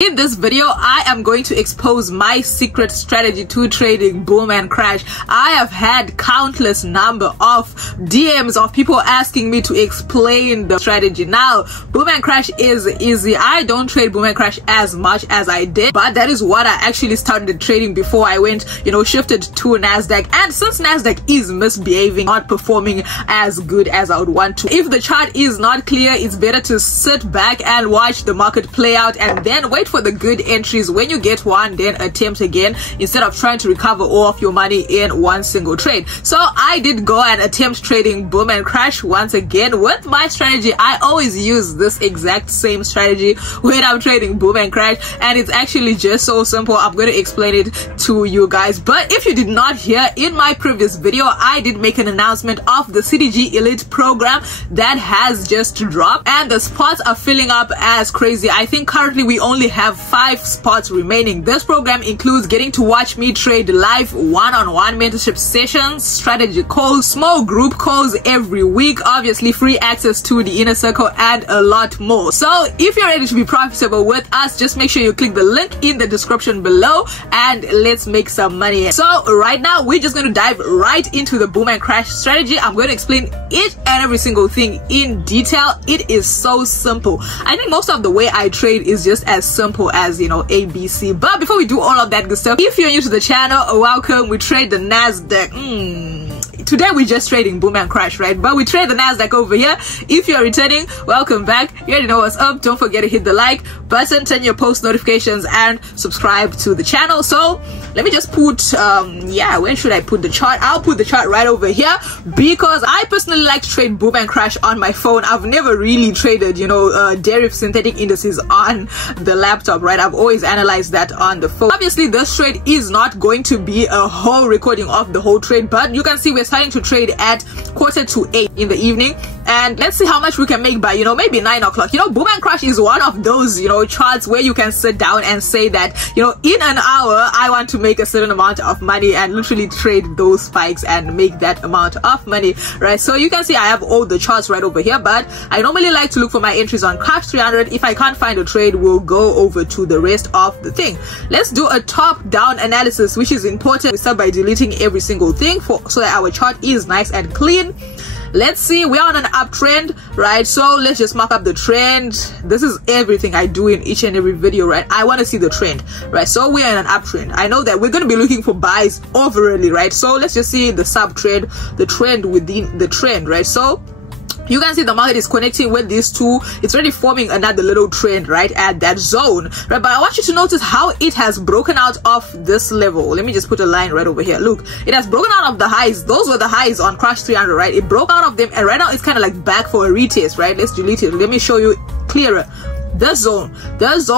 In this video, I am going to expose my secret strategy to trading boom and crash. I have had countless number of DMs of people asking me to explain the strategy. Now, boom and crash is easy. I don't trade boom and crash as much as I did, but that is what I actually started trading before I went, shifted to Nasdaq. And since Nasdaq is misbehaving, not performing as good as I would want to, if the chart is not clear, it's better to sit back and watch the market play out and then wait for the good entries. When you get one, then attempt again instead of trying to recover all of your money in one single trade. So I did go and attempt trading boom and crash once again with my strategy. I always use this exact same strategy when I'm trading boom and crash, and it's actually just so simple. I'm going to explain it to you guys. But if you did not hear, in my previous video I did make an announcement of the CDG Elite program that has just dropped, and the spots are filling up as crazy. I think currently we only have 5 spots remaining. This program includes getting to watch me trade live one-on-one mentorship sessions, strategy calls, small group calls every week, obviously free access to the inner circle, and a lot more. So if you're ready to be profitable with us, just make sure you click the link in the description below and let's make some money. So right now we're just going to dive right into the boom and crash strategy. I'm going to explain each and every single thing in detail. It is so simple. I think most of the way I trade is just as simple as ABC. But before we do all of that good stuff, if you're new to the channel, welcome. We trade the Nasdaq. Today we're just trading boom and crash, right? But we trade the Nasdaq over here. If you're returning, welcome back. You already know what's up. Don't forget to hit the like button, turn your post notifications, and subscribe to the channel. So let me just put where should I put the chart? I'll put the chart right over here because I personally like to trade boom and crash on my phone. I've never really traded derivative synthetic indices on the laptop, right? I've always analyzed that on the phone. Obviously this trade is not going to be a whole recording of the whole trade, but you can see we're starting to trade at 7:45 in the evening, and let's see how much we can make by maybe 9 o'clock. Boom and crash is one of those charts where you can sit down and say that in an hour I want to make a certain amount of money and literally trade those spikes and make that amount of money, right? So you can see I have all the charts right over here, but I normally like to look for my entries on crash 300. If I can't find a trade, we'll go over to the rest of the thing. Let's do a top down analysis, which is important. We start by deleting every single thing so that our chart is nice and clean. Let's see, we're on an uptrend, right? So let's just mark up the trend. This is everything I do in each and every video, right? I want to see the trend, right? So we're in an uptrend. I know that we're going to be looking for buys overally, right? So let's just see the sub trend, the trend within the trend, right? So you can see the market is connecting with these two. It's already forming another little trend right at that zone, right? But I want you to notice how it has broken out of this level. Let me just put a line right over here. Look, it has broken out of the highs. Those were the highs on crash 300, right? It broke out of them, and right now it's kind of like back for a retest, right? Let's delete it. Let me show you clearer. This zone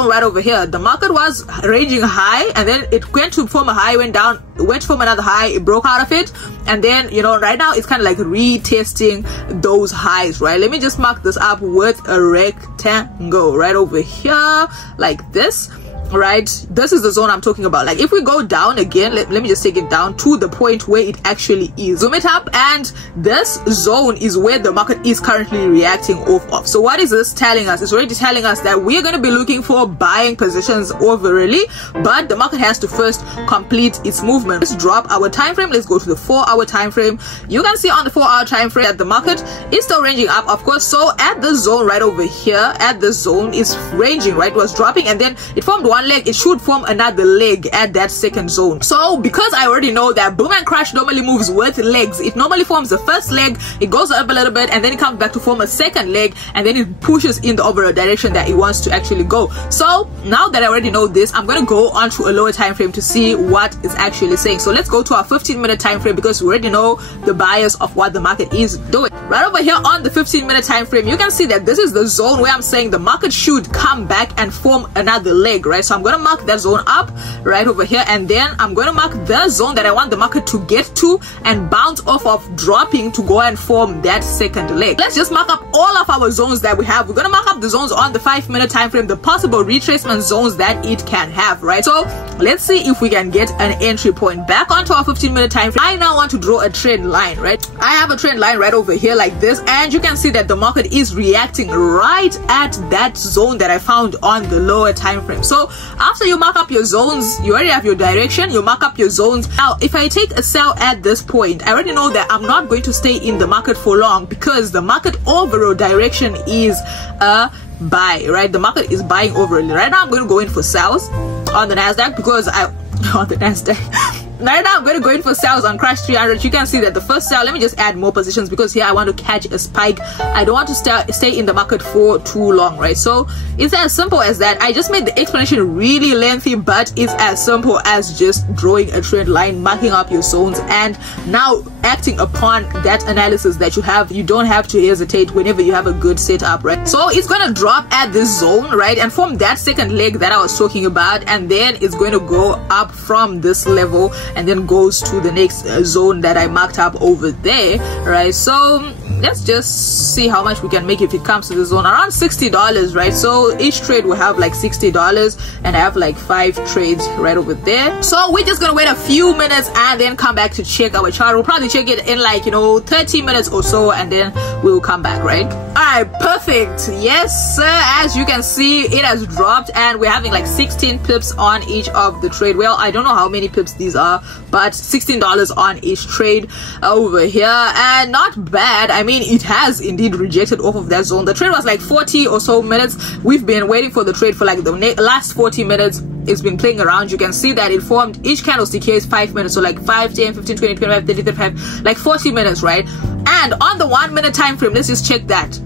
right over here, the market was ranging high, and then it went to form a high, went down, went to form another high, it broke out of it, and then right now it's kind of like retesting those highs, right? Let me just mark this up with a rectangle right over here like this, right? This is the zone I'm talking about. Like if we go down again, let me just take it down to the point where it actually is, zoom it up, and this zone is where the market is currently reacting off of. So what is this telling us? It's already telling us that we're going to be looking for buying positions overly, but the market has to first complete its movement. Let's drop our time frame. Let's go to the 4-hour time frame. You can see on the 4-hour time frame that the market is still ranging up, of course. So at the zone right over here, at the zone is ranging, right? It was dropping, and then it formed one leg. It should form another leg at that second zone. So because I already know that boom and crash normally moves with legs, it normally forms the first leg, it goes up a little bit, and then it comes back to form a second leg, and then it pushes in the overall direction that it wants to actually go. So now that I already know this, I'm going to go on to a lower time frame to see what is actually saying. So let's go to our 15-minute time frame because we already know the bias of what the market is doing. Right over here on the 15-minute time frame, you can see that this is the zone where I'm saying the market should come back and form another leg, right? So So I'm going to mark that zone up right over here, and then I'm going to mark the zone that I want the market to get to and bounce off of, dropping to go and form that second leg. Let's just mark up all of our zones that we have. We're going to mark up the zones on the 5-minute time frame, the possible retracement zones that it can have, right? So let's see if we can get an entry point. Back onto our 15-minute time frame, I now want to draw a trend line, right? I have a trend line right over here like this, and you can see that the market is reacting right at that zone that I found on the lower time frame. So after you mark up your zones, you already have your direction, you mark up your zones. Now if I take a sell at this point, I already know that I'm not going to stay in the market for long, because the market overall direction is a buy, right? The market is buying overall. Right now I'm going to go in for sells on the Nasdaq, because on the Nasdaq right now I'm going to go in for sales on crash 300. You can see that the first sell, let me just add more positions, because here I want to catch a spike. I don't want to stay in the market for too long, right? So it's as simple as that. I just made the explanation really lengthy, but it's as simple as just drawing a trend line, marking up your zones, and now acting upon that analysis that you have. You don't have to hesitate whenever you have a good setup, right? So it's going to drop at this zone, right, and form that second leg that I was talking about, and then it's going to go up from this level and then goes to the next zone that I marked up over there, right? So let's just see how much we can make if it comes to the zone. Around $60, right? So each trade will have like $60, and I have like 5 trades right over there. So we're just gonna wait a few minutes and then come back to check our chart. We'll probably check it in like 30 minutes or so, and then we'll come back, right? All right, perfect. Yes sir, as you can see, it has dropped, and we're having like 16 pips on each of the trade. Well, I don't know how many pips these are, but $16 on each trade over here, and not bad. I mean, it has indeed rejected off of that zone. The trade was like 40 or so minutes. We've been waiting for the trade for like the last 40 minutes. It's been playing around. You can see that it formed, each candlestick here is 5 minutes, so like 5, 10, 15, 20, 25, 30, 35, like 40 minutes, right? And on the 1 minute time frame, let's just check that.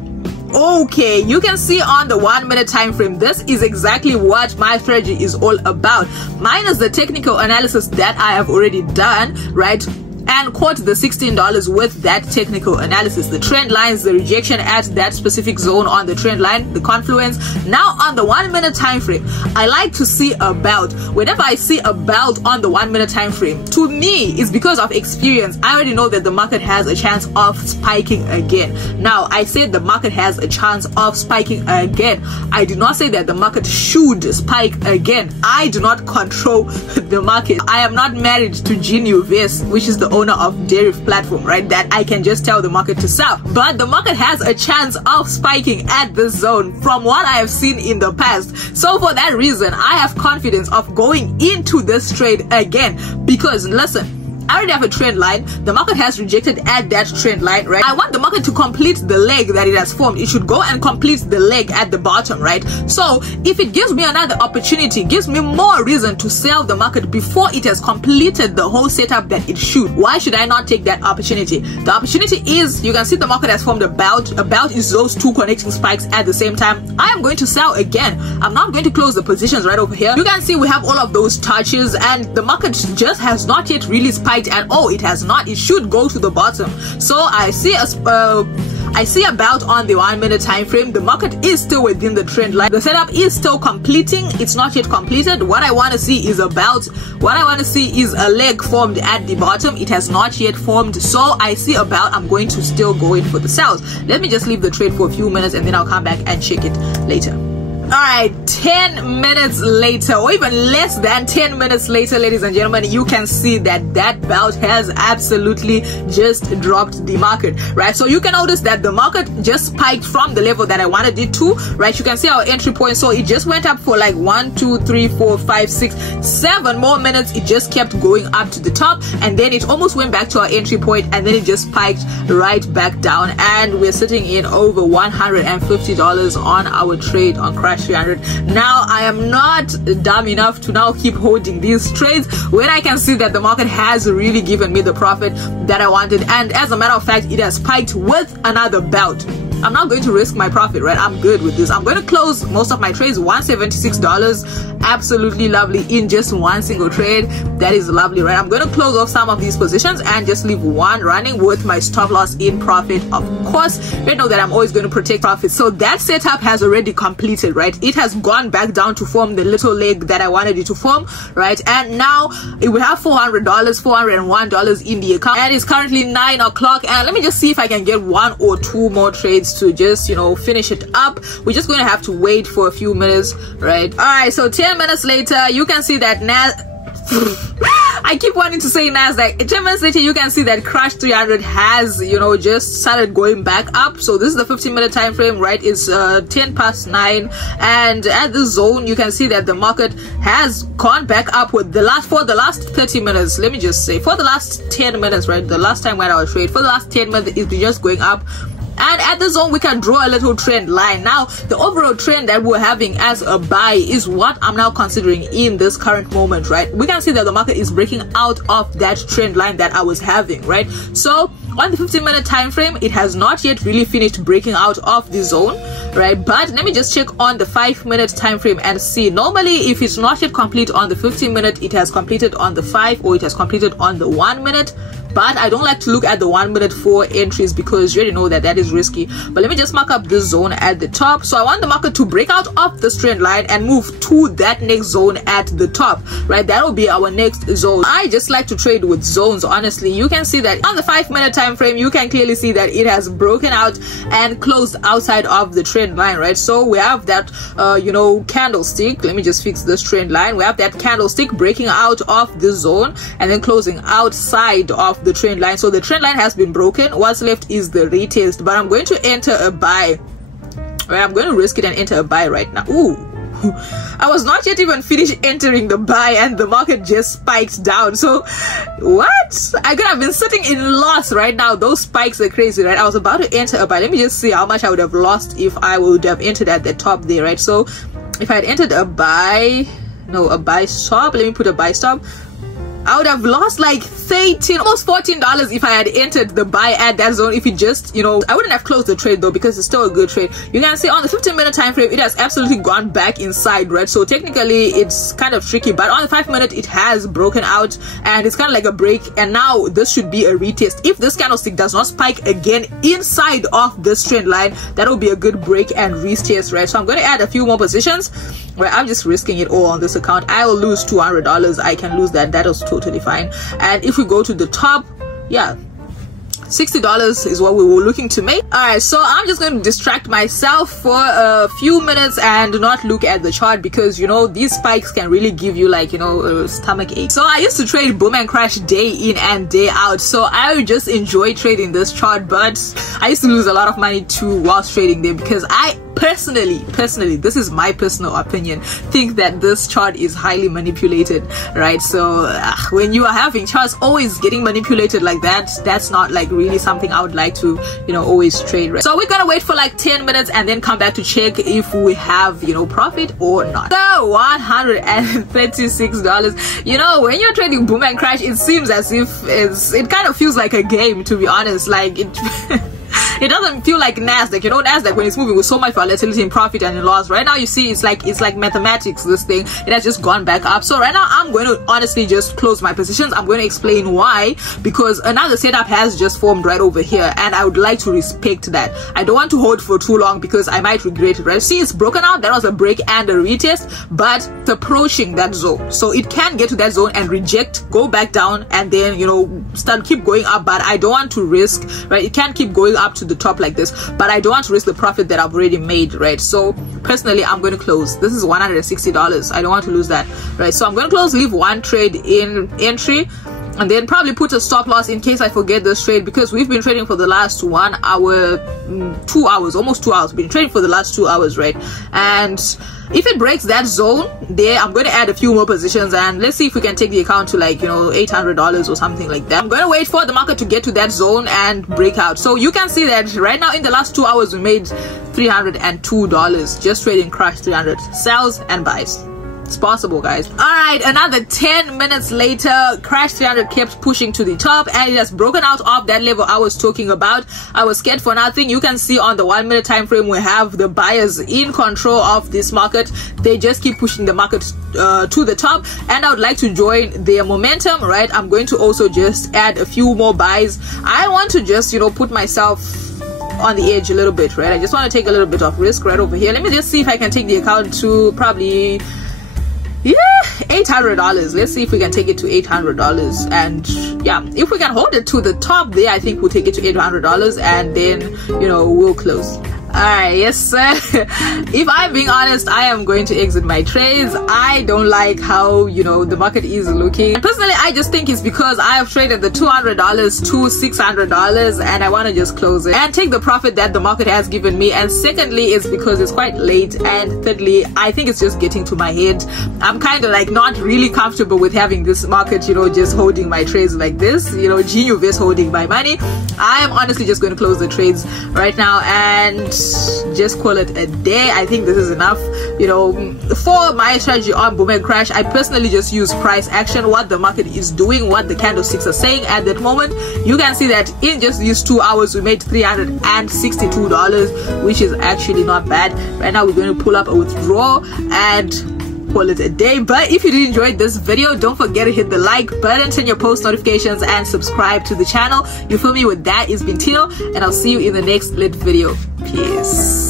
Okay, you can see on the 1 minute time frame, this is exactly what my strategy is all about, minus the technical analysis that I have already done, right? And quote the $16 with that technical analysis, the trend lines, the rejection at that specific zone on the trend line, the confluence. Now on the 1 minute time frame, I like to see a belt. Whenever I see a belt on the 1 minute time frame, to me it's because of experience. I already know that the market has a chance of spiking again. Now I said the market has a chance of spiking again. I do not say that the market should spike again. I do not control the market. I am not married to Genius, which is the owner of Deriv platform, right, that I can just tell the market to sell. But the market has a chance of spiking at this zone from what I have seen in the past. So for that reason, I have confidence of going into this trade again, because listen, I already have a trend line. The market has rejected at that trend line, right? I want the market to complete the leg that it has formed. It should go and complete the leg at the bottom, right? So if it gives me another opportunity, gives me more reason to sell the market before it has completed the whole setup that it should, why should I not take that opportunity? The opportunity is, you can see the market has formed a belt. A belt is those two connecting spikes at the same time. I am going to sell again. I'm not going to close the positions right over here. You can see we have all of those touches, and the market just has not yet really spiked. And oh, it has not. It should go to the bottom. So I see a belt on the 1 minute time frame. The market is still within the trend line. The setup is still completing. It's not yet completed. What I want to see is a belt. What I want to see is a leg formed at the bottom. It has not yet formed. So I see a belt. I'm going to still go in for the sells. Let me just leave the trade for a few minutes, and then I'll come back and check it later. Alright, 10 minutes later, or even less than 10 minutes later, ladies and gentlemen, you can see that that belt has absolutely just dropped the market, right? So you can notice that the market just spiked from the level that I wanted it to, right? You can see our entry point. So it just went up for like 1, 2, 3, 4, 5, 6, 7 more minutes. It just kept going up to the top, and then it almost went back to our entry point, and then it just spiked right back down, and we're sitting in over $150 on our trade on crash 300. Now I am not dumb enough to now keep holding these trades when I can see that the market has really given me the profit that I wanted, and as a matter of fact, it has spiked with another belt. I'm not going to risk my profit, right? I'm good with this. I'm going to close most of my trades, $176, absolutely lovely, in just one single trade. That is lovely, right? I'm going to close off some of these positions and just leave one running with my stop loss in profit. Of course, you know that I'm always going to protect profit. So that setup has already completed, right? It has gone back down to form the little leg that I wanted it to form, right? And now it will have $400, $401 in the account, and it's currently 9 o'clock. And let me just see if I can get 1 or 2 more trades to just, you know, finish it up. We're just going to have to wait for a few minutes, right? All right, so 10 minutes later, you can see that I keep wanting to say Nasdaq. 10 minutes later, you can see that Crash 300 has, you know, just started going back up. So this is the 15-minute time frame, right? It's 10 past 9, and at the zone, you can see that the market has gone back up with for the last 30 minutes. Let me just say, for the last 10 minutes, right? The last time when I was trade, for the last 10 minutes, it's just going up. And at the zone, we can draw a little trend line. Now, the overall trend that we're having as a buy is what I'm now considering in this current moment, right? We can see that the market is breaking out of that trend line that I was having, right? So on the 15-minute time frame, it has not yet really finished breaking out of the zone, right? But let me just check on the 5-minute time frame and see. Normally, if it's not yet complete on the 15-minute, it has completed on the 5, or it has completed on the 1 minute. But I don't like to look at the 1 minute for entries because you already know that that is risky. But let me just mark up this zone at the top. So I want the market to break out of this trend line and move to that next zone at the top, right? That will be our next zone. I just like to trade with zones, honestly. You can see that on the 5-minute time frame, you can clearly see that it has broken out and closed outside of the trend line, right? So we have that you know, candlestick. Let me just fix this trend line. We have that candlestick breaking out of the zone and then closing outside of the trend line. So the trend line has been broken. What's left is the retest, but I'm going to enter a buy, right? I'm going to risk it and enter a buy right now. Ooh, I was not yet even finished entering the buy and the market just spiked down. So what? I could have been sitting in loss right now. Those spikes are crazy, right? I was about to enter a buy. Let me just see how much I would have lost if I would have entered at the top there, right? So if I had entered a buy, no, a buy stop, let me put a buy stop, I would have lost like $13, almost $14 if I had entered the buy at that zone. If it just, you know, I wouldn't have closed the trade though, because it's still a good trade. You can see on the 15-minute time frame, it has absolutely gone back inside, right? So technically it's kind of tricky, but on the 5-minute, it has broken out and it's kind of like a break. And now this should be a retest. If this candlestick does not spike again inside of this trend line, that will be a good break and retest, right? So I'm going to add a few more positions where I'm just risking it all on this account. I will lose $200. I can lose that. That was totally fine. And if we go to the top, yeah, $60 is what we were looking to make. All right, so I'm just going to distract myself for a few minutes and not look at the chart, because you know these spikes can really give you, like, you know, a stomach ache. So I used to trade boom and crash day in and day out, so I would just enjoy trading this chart, but I used to lose a lot of money too whilst trading there, because I personally, this is my personal opinion, think that this chart is highly manipulated, right? So when you are having charts always getting manipulated like that, that's not like really something I would like to, you know, always trade, right? So we're gonna wait for like 10 minutes and then come back to check if we have, you know, profit or not. So $136. You know, when you're trading boom and crash, it seems as if it kind of feels like a game, to be honest. Like it it doesn't feel like Nasdaq. You know, Nasdaq, when it's moving with so much volatility in profit and in loss, right now you see it's like mathematics. This thing, it has just gone back up. So right now I'm going to honestly just close my positions. I'm going to explain why, because another setup has just formed right over here and I would like to respect that. I don't want to hold for too long because I might regret it, right? See, it's broken out. That was a break and a retest, but it's approaching that zone, so it can get to that zone and reject, go back down, and then, you know, keep going up. But I don't want to risk, right? It can keep going up to the top like this, but I don't want to risk the profit that I've already made, right? So personally, I'm going to close. This is $160. I don't want to lose that, right? So I'm going to close, leave one trade in entry, and then probably put a stop loss in case I forget this trade, because we've been trading for the last 1 hour, 2 hours, almost 2 hours. We've been trading for the last 2 hours, right? And if it breaks that zone there, I'm going to add a few more positions and let's see if we can take the account to, like, you know, $800 or something like that. I'm going to wait for the market to get to that zone and break out. So you can see that right now in the last 2 hours we made $302 just trading Crash 300 sells and buys. It's possible, guys. All right, another 10 minutes later, crash 300 kept pushing to the top, and it has broken out of that level I was talking about. I was scared for nothing. You can see on the 1 minute time frame, we have the buyers in control of this market. They just keep pushing the market to the top, and I would like to join their momentum, right? I'm going to also just add a few more buys. I want to just, you know, put myself on the edge a little bit, right? I just want to take a little bit of risk right over here. Let me just see if I can take the account to probably, yeah, $800. Let's see if we can take it to $800. And yeah, if we can hold it to the top there, I think we'll take it to $800, and then, you know, we'll close. Alright, yes sir. If I'm being honest, I am going to exit my trades. I don't like how, you know, the market is looking. Personally, I just think it's because I have traded the $200 to $600, and I want to just close it and take the profit that the market has given me. And secondly, it's because it's quite late. And thirdly, I think it's just getting to my head. I'm kind of like not really comfortable with having this market, you know, just holding my trades like this, you know, GUVS holding my money. I am honestly just going to close the trades right now and just call it a day. I think this is enough, you know, for my strategy on boom and crash. I personally just use price action, what the market is doing, what the candlesticks are saying at that moment. You can see that in just these 2 hours we made $362, which is actually not bad. Right now we're going to pull up a withdrawal and call it a day. But if you did enjoy this video, don't forget to hit the like button, turn your post notifications, and subscribe to the channel. You feel me? With that, it's been Tino, and I'll see you in the next lit video. Peace.